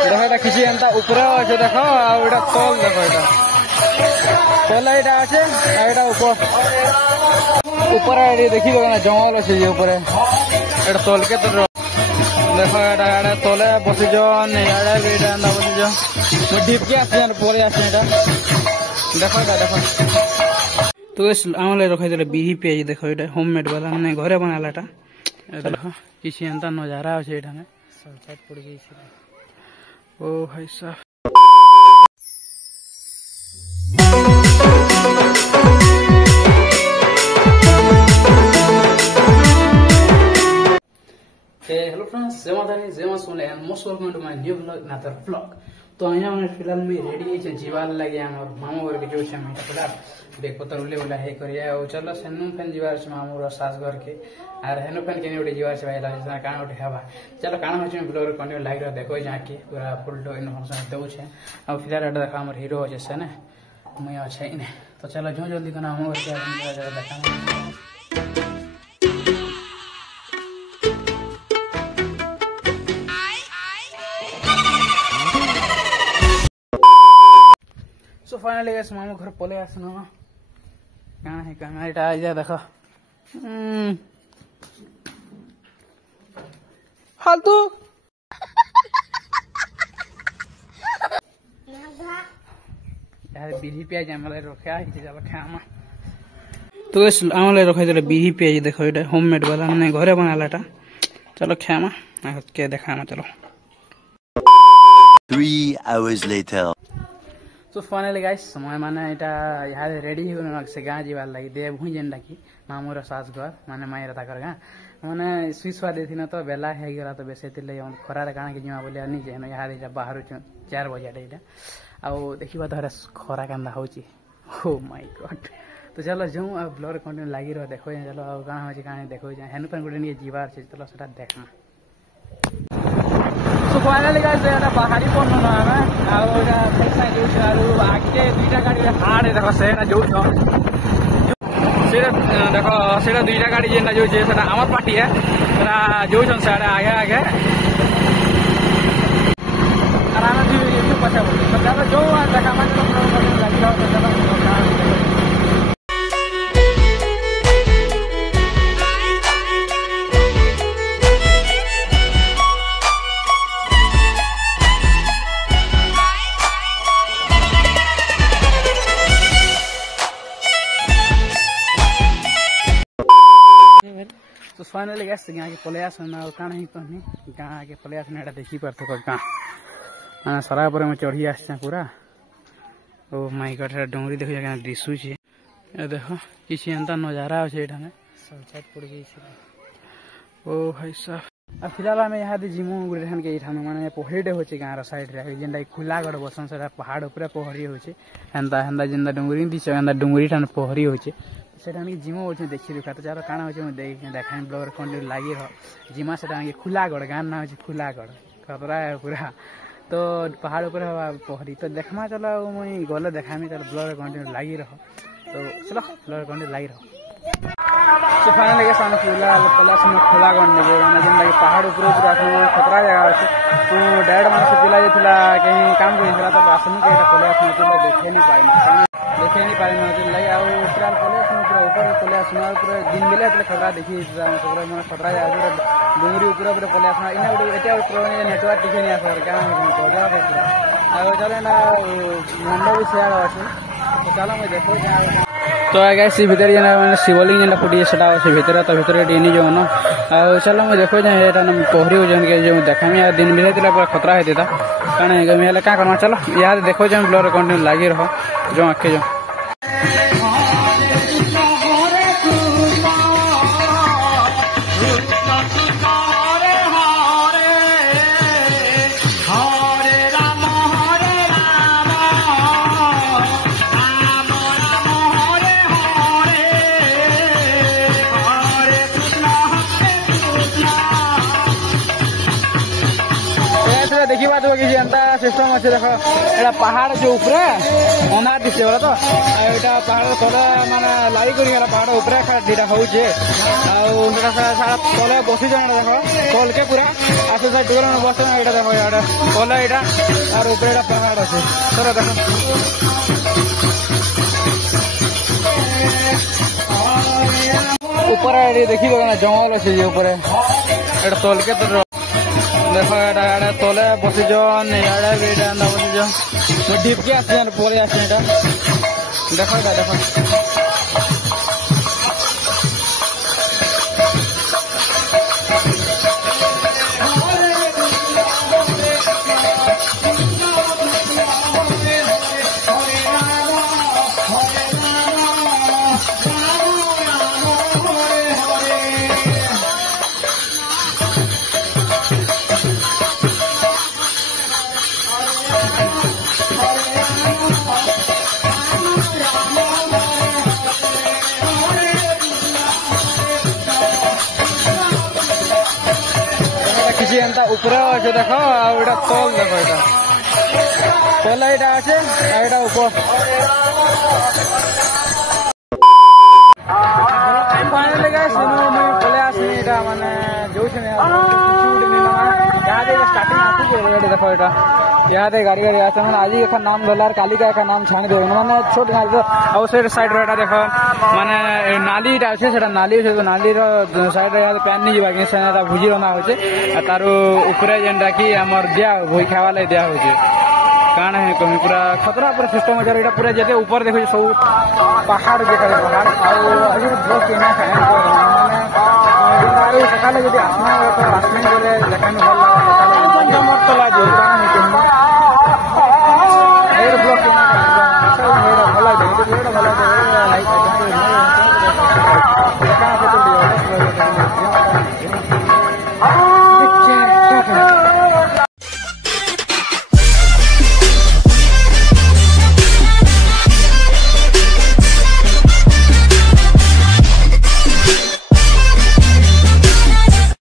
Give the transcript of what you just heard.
देखा किसी एंता ऊपर अच्छे देख आटा तल देख यहाँ तल यहाँ अच्छे यहाँ ऊपर देखी दो जंगल अच्छे ऊपर यहाँ तल के तो देख यहाँ तले बसीजन इे भी बसीज मुझे ढिपके आसे पलि आसे देख देख तो आम रखाई बिही पियाज देख ये होममेड वाला मैंने घरे बनाला देख किसी एंता नजारा अच्छे यहाँ सनसेट पड़ गई ओ भाई साहब हेलो फ्रेंड्स जय माता दी जय मां सोने and most welcome to my new vlog another vlog. तो अहिया मैंने फिलहाल में रेडी है जीवार लगे हमर मामू घर के जो छे मैं पड़ा बेग पत्तर उले उला हे करिया ओ चलो सेनु फैन जीवार छे मामू रो सास घर के आर हेनु फैन केने उठे जीवार छे भाई ला काना उठे खाबा चलो काना होचे ब्लॉग कंटिन्यू लाइक रो देखो जाके पूरा फुल टो इन्फॉर्मेशन दउ छे अब फिलहाल एटा देखा हमर हीरो जे से ने मैं अच्छे इने तो चलो जो जल्दी कना हम घर के देखा सो फाइनली गाइस मामू घर पले आसन कहाँ है कैमरा आजा देख फालतू बिही पियाज रखा खामा तो आम रखाई बिही पियाज देख ये होममेड वाला मैंने घरे बनाला चलो खामा के देखा चलो 3 hours later तो फाइनली गाइस समय माने यहाँ रेडी से गाँ जीवार लगी देव भूई जेनटा कि मामूर सास घर माने मायर ताकर गाँ मैंने सुई सुआ देती ना तो बेला है गला तो बेसे खरार काଣା के जिमा बोलिया नहीं जेन यहाँ बाहर 4 बजे यहाँ आउ देखा तो खरा कांदा हो माय गॉड तो चलो जो ब्लॉग कंटिन्यू लगी रहो देखो चलो काଣା हो काଣା देखो हेनु पेन गोटे नहीं जीवार से चलो से देखा तो फाइनली गाइस बाहरी पन हमें आगे 2टा गाड़ी हार्ड देख से जो देख से 2टा गाड़ी जेना जो आम पार्टी है जो से आगे आगे आराम पचा बोल जो देखा तो फाइनली गैस गाँ के पले आसन काण ही कहनी गाँ के पले आसन यहाँ देखी पार्थ गाँ मैंने सरा पर मैं चढ़ी आसे पूरा ओ माय गॉड डोंगरी देख दिशुचे देख किसी एंता नजारा अच्छे यहाँ सनसेट पड़ गई ओ भाई साहब अब फिलहाल आम यहाँ जिमु गोटे के यहाँ मैंने पहरीटे होचे गाँव सैड्रे जेनटा खुला गढ़ बसन से पहाड़ उपर पहरी होचे हेन्ता हेन्ता जेनता डुंगरी दिश एंता डुंगरी ठान पहरी होचे से जिमो अच्छे देखी दुखा तो चलो काଣା हो देखा ब्लॉग कंटिन्यू लगी रह जिमा से खुला गढ़ गाँव ना हो खुला गढ़ खतरा है पूरा तो पहाड़ ऊपर पहरी तो देखमा चलो मुई गले देखा चलो ब्लॉग कंटिन्यू लगी रह तो चलो ब्लॉग कंटिन्यू लगी रह तो फाइनली के सामने खुला गढ़ लगे मैंने जेनटा पहाड़ ऊपर खतरा जगह अच्छे तो डायरेक्ट मैं से पिला कहीं काम कर तो आसन के पले देखे नहीं पाए लगे फिलहाल पले पूरा ऊपर पले आसना पूरा दिन बेले खतरा देखी मैं खतरा जगह डुंगरी ऊपर पले आसना इना गोटे नेटवर्क दिखे नहीं आसर क्या चलो मंड भी सेयार अच्छे तो चलो मैं देखो तो आगे सी भीतर मैंने शिवलिंग जेना फुटी से भीतर तो भीतर नहीं जो ना चलो मैं देखो पहरी हो जो देखा दिन बेले पूरा खतरा होती था कारण क्या करना चलो यार देखो ब्लॉग कंटिन्यू लगी रहो जो आखे जो देखी बात कि एंता सिस्टम अच्छे देख एटा पहाड़ जो ऊपर अंधार दिशे वाला तो एटा पहाड़ तले माने लाई करी गला पहाड़ ऊपर दीटा होउछे आ तले बसी जण देख तल के पूरा आसे साइड टुकड़ा बस एटा देखो यार तले एटा और ऊपर एटा पहाड़ আছে चलो देखो ऊपर देखी ना जंगल अच्छे ऊपर एटा तल के तो देखो एटा तले बसीजन इे भी बसीजन ढिपके आसान पड़े आसान देखो एटा देखो किसी एंता ऊपर अच्छे देख आटा तल देख एटा तल एटा अच्छे एटा ऊपर फाइनली गाइस मुझे पले आसनी एटा माने जो स्टार्टिंग आती देखो एटा यहाँ गाड़ी गाड़ी आते मैंने आज एक नाम धरला काली का एक नाम छाणी दे मैंने छोट गाड़ी आउ साइड साइड रे देख माने नाली अच्छे नाली नाली साइड पैन नहीं जावा कि भुजी रंधा होचे तार ऊपर जेनटा कि आमर दिया भई खावा लगे दिया होचे काण है कमी पूरा खतरा पूरा सिस्टम अच्छे यहाँ पूरा जिते ऊपर देखो सब पहाड़ देखा पहाड़ आज बहुत केना सकाले आसमान गले देखा भल लगे